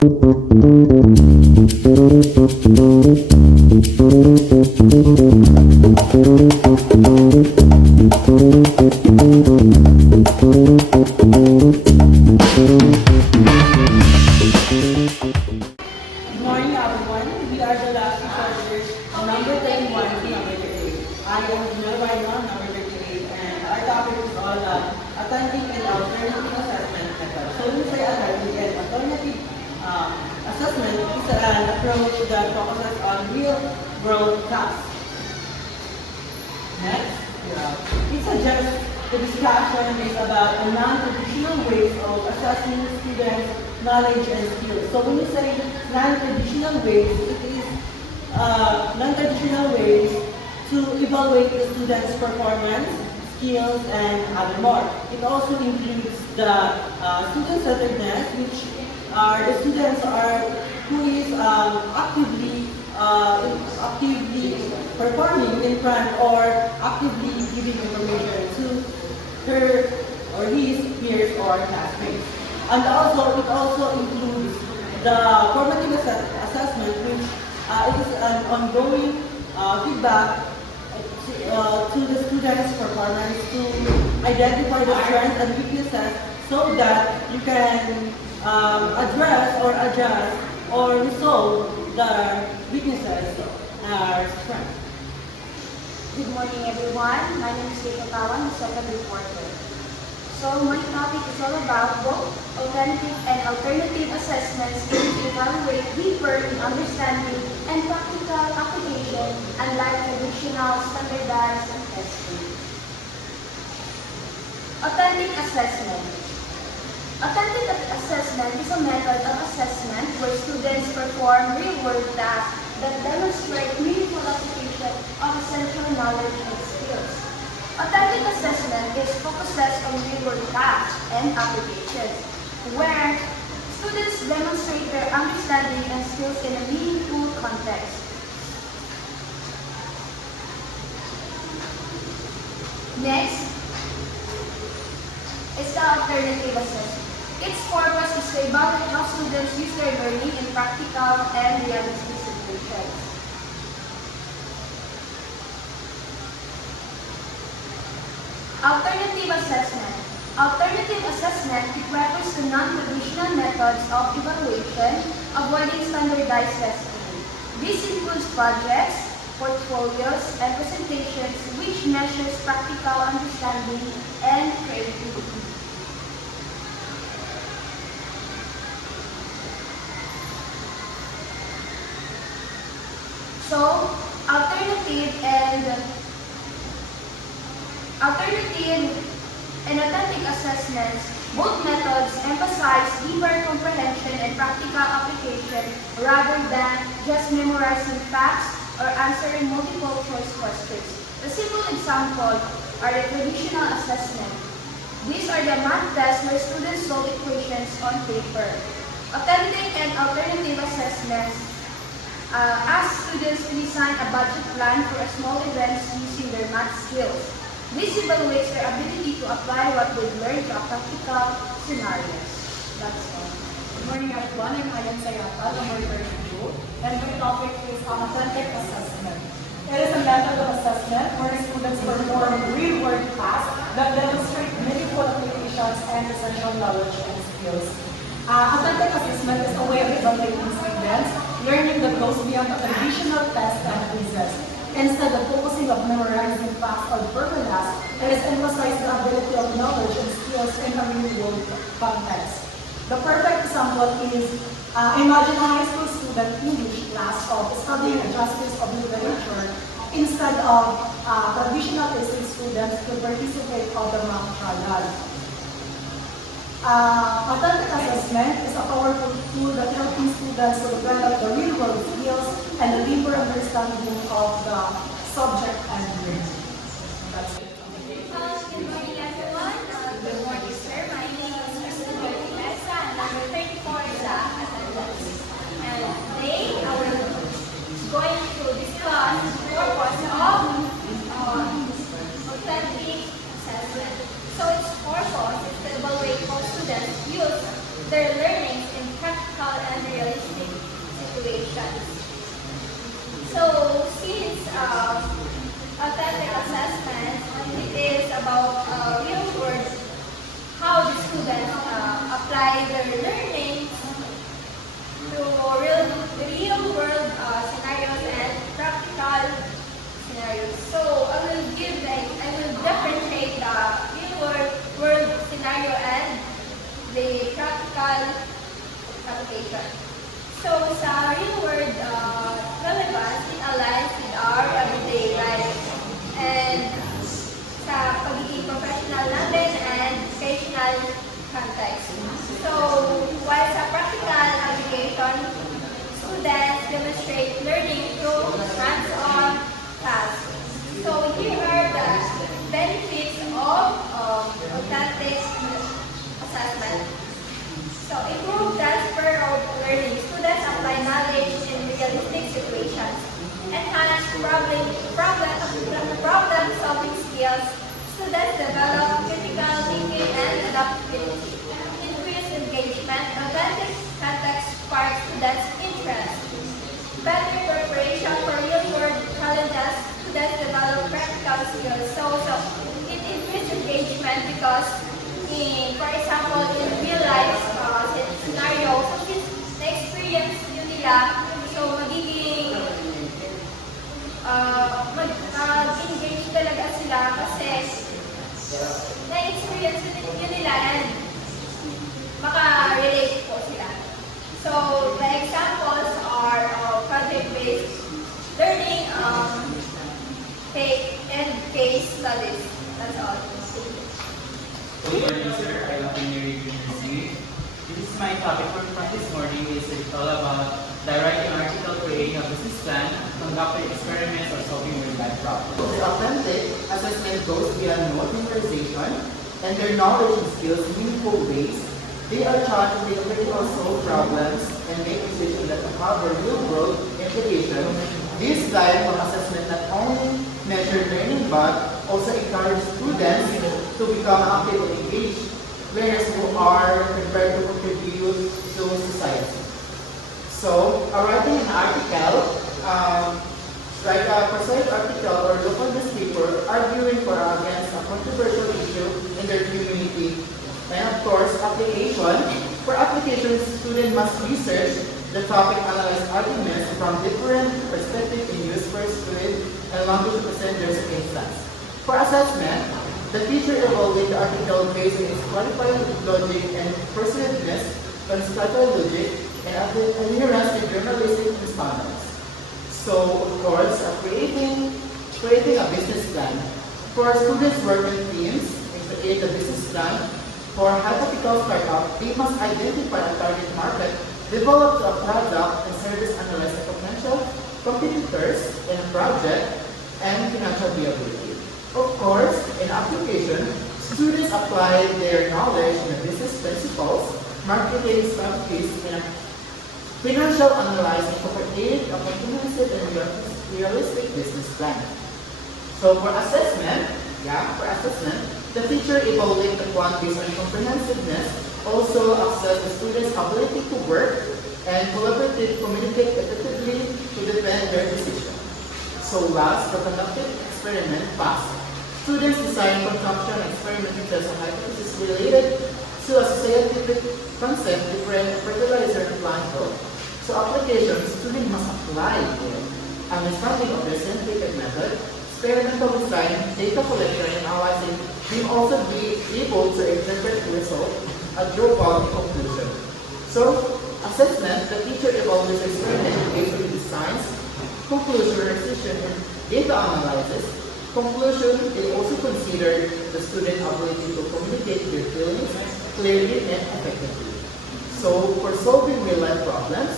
Morning everyone, we are the last researchers, number 31 to number 38. I am number 38, and our topic is all attending and alternative assessment method. So when we say attending and alternative assessment is an approach that focuses on real world tasks. Next, it suggests the discussion is about a non-traditional ways of assessing students' knowledge and skills. So when you say non-traditional ways, it is non-traditional ways to evaluate the students' performance, skills, and other more. It also includes the student-centeredness, which are the students who is actively performing in front or actively giving information to her or his peers or classmates. And also, it also includes the formative assessment, which it is an ongoing feedback to the students' performance to identify the strengths and weaknesses so that you can address or adjust or resolve the weaknesses or strengths. Good morning everyone. My name is Kate Tawan, the second reporter. So my topic is all about both alternative assessments to evaluate deeper in understanding and practical application unlike traditional standardized testing. Authentic assessment. Authentic assessment is a method of assessment where students perform real-world tasks that demonstrate meaningful application of essential knowledge and skills. Authentic assessment focuses on real-world tasks and applications, where students demonstrate their understanding and skills in a meaningful context. Next is the alternative assessment. Its purpose is to evaluate how students use their learning in practical and realistic situations. Alternative assessment. Alternative assessment refers to non-traditional methods of evaluation, avoiding standardized testing. This includes projects, portfolios, and presentations which measures practical understanding and creativity. So, alternative and authentic assessments, both methods emphasize deeper comprehension and practical application rather than just memorizing facts or answering multiple choice questions. A simple example are the traditional assessment. These are the math tests where students solve equations on paper. Authentic and alternative assessments ask students to design a budget plan for small events using their math skills. This evaluates their ability to apply what they've learned to practical scenarios. That's all. Good morning everyone, I'm Ayan Sayata, number 32, and my topic is authentic assessment. It is a method of assessment where students perform real-world tasks that demonstrate meaningful applications and essential knowledge and skills. Authentic assessment is a way of evaluating students, learning that goes beyond a traditional test and quizzes. Instead of focusing on memorizing facts or formulas, it is emphasized the ability of knowledge and skills in a real-world context. The perfect example is, imagine a high school student English class of studying the justice of literature instead of traditional essay students to participate on the mock trial. Authentic assessment is a powerful tool that helps students to develop the real-world skills and a deeper understanding of the subject and learning. That's it. Good morning, everyone. Good morning, sir. My name is Kristen Mesa, and number 34 is the attendance. And today, I will going to discuss the purpose of authentic assessment. So its purpose is to evaluate how students use their learnings in practical and applications. So, since authentic assessment, it is about real world, how the students apply their learning to real world scenarios and practical scenarios. So I will differentiate the real world scenario and the practical application. So sa real world relevance, it aligns with our everyday life and sa pagiging professional natin and educational context. So, while sa practical application, students demonstrate learning through hands-on tasks. So, here are the benefits of authentic assessment. So, improve transfer of learning. Students apply knowledge in realistic situations. Enhance problem-solving skills. Students develop critical thinking and adaptability. Increase engagement. Authentic context sparks students' interest. Better preparation for real-world challenges. Students develop practical skills. So it increases engagement because, for example, in real life scenario, so since na-experience yun nila, so magiging mag-engage talaga sila kasi na-experience yun nila and maka-relate po sila. So, the examples are project-based learning, and case studies. That's all. Good morning, sir. I love Mary University. This is my topic for this morning. It's all about the writing article, creating a business plan, conducting experiments, or solving real-life problems. The authentic assessment goes beyond note memorization and their knowledge and skills in meaningful ways. They are taught to take critical solve problems and make decisions that have a real-world implication. This type of assessment not only measures learning but also encourages students to become active and engaged learners who are prepared to contribute to society. So, writing an article, like a precise article or local newspaper arguing for or against a controversial issue in their community. And of course, application. For applications, students must research the topic, analyze arguments from different perspectives and use first fluid and language to present their circumstance. For assessment, the teacher evaluates the article based on its qualified logic and persuasiveness, constructive logic, and adherence to journalistic standards. So, of course, creating a business plan. For students working in teams and create a business plan, for hypothetical startup, they must identify a target market, develop a product and service, analyze the potential competitors in a project, and financial viability. Of course, in application, students apply their knowledge in the business principles, marketing strategies, and financial analysis to create a comprehensive and realistic business plan. So for assessment, the teacher evaluates the plan based on comprehensiveness, also assess the students' ability to work and collaboratively communicate effectively to defend their decision. So last, the conducted experiment pass. Students design construction experiment tests on hypotheses related to a scientific concept, different fertilizer and plant growth. So application, students must apply it. Understanding of the scientific method, experimental design, data collection, and analyzing will also be able to interpret the result and draw out the conclusion. So, assessment, the teacher evaluates the experiment based on designs, conclusion, decision, and data analysis. Conclusion, they also consider the student ability to communicate their feelings clearly and effectively. So, for solving real-life problems,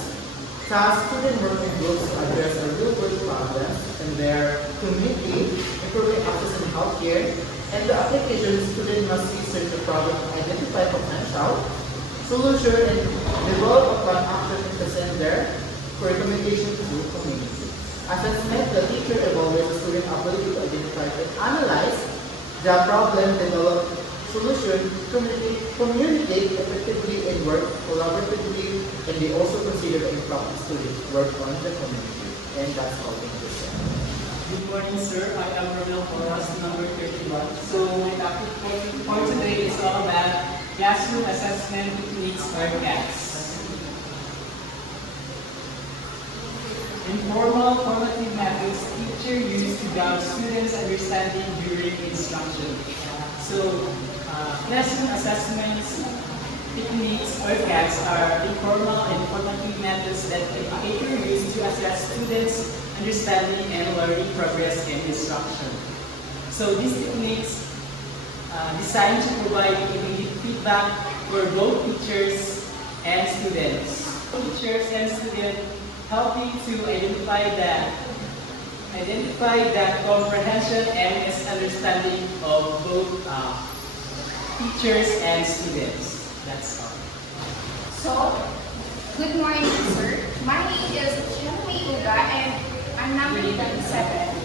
students work in groups to address a real-world problems in their community, improving access in healthcare, and the application student must research the problem to identify potential solution and develop a plan action and present their recommendation to the community. Assessment, the teacher evaluates the student ability to identify and analyze the problem, develop solution, communicate effectively and work collaboratively, and they also consider the improper students work on the community. And that's all. Thank you, sir. Good morning, sir. I am Romel Porras, number 31. So my topic for today is all about classroom assessment techniques or CATs. Informal formative methods teacher use to gauge students' understanding during instruction. So, classroom assessments techniques or CATs are informal and formative methods that educators use to assess students' understanding and learning progress in instruction. So these techniques designed to provide immediate feedback for both teachers and students. Teachers and students helping to identify the comprehension and misunderstanding of both teachers and students. That's all. So, good morning, sir. My name is Chinwe Uga and I'm number 27.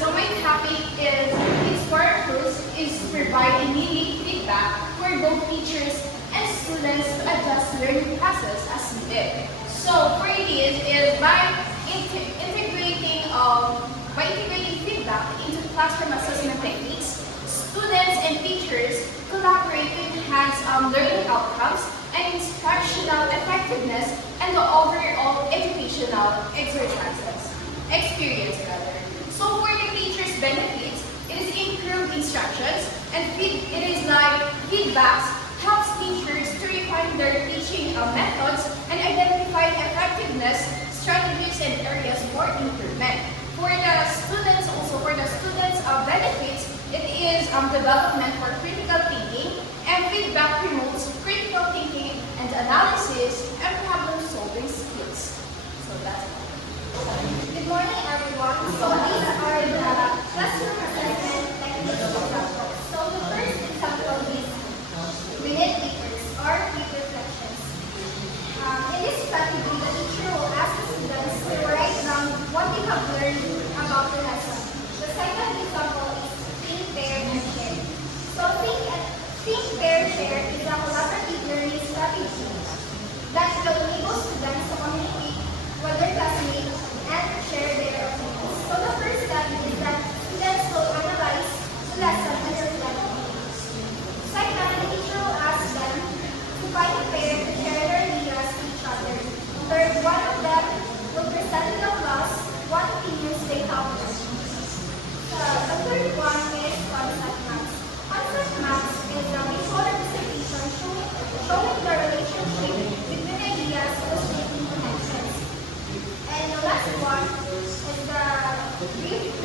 So my topic is Expert Approach is to provide immediate feedback for both teachers and students to adjust learning process as needed. So for this is by integrating feedback into classroom assessment techniques, students and teachers collaborate to enhance learning outcomes and instructional effectiveness and the overall educational experience. So for the teachers' benefits, it is improved instructions and it is like feedbacks helps teachers to refine their teaching methods and identify effectiveness, strategies, and areas for improvement. For the students, benefits, it is development for critical thinking, and feedback promotes critical thinking and analysis and problem-solving skills. So that's all. Good morning, everyone. So these are the classroom assessment techniques examples. So the first example is minute takers or quick reflections. In this strategy, the teacher will ask the students to write down what they have learned about the lesson. The second example is think, pair, and share. So think, pair, share is a collaborative learning strategy that will enable students to communicate with their classmates and share their opinions. So the first step is that students will analyze the lesson and reflect on it. Second, the teacher will ask them to find a pair to share their ideas to each other. Third, one of them will present to the class what opinions they have. The third one is concept maps. Concept maps is a visual representation showing the relationship between ideas illustrating connections. And the last one is the brief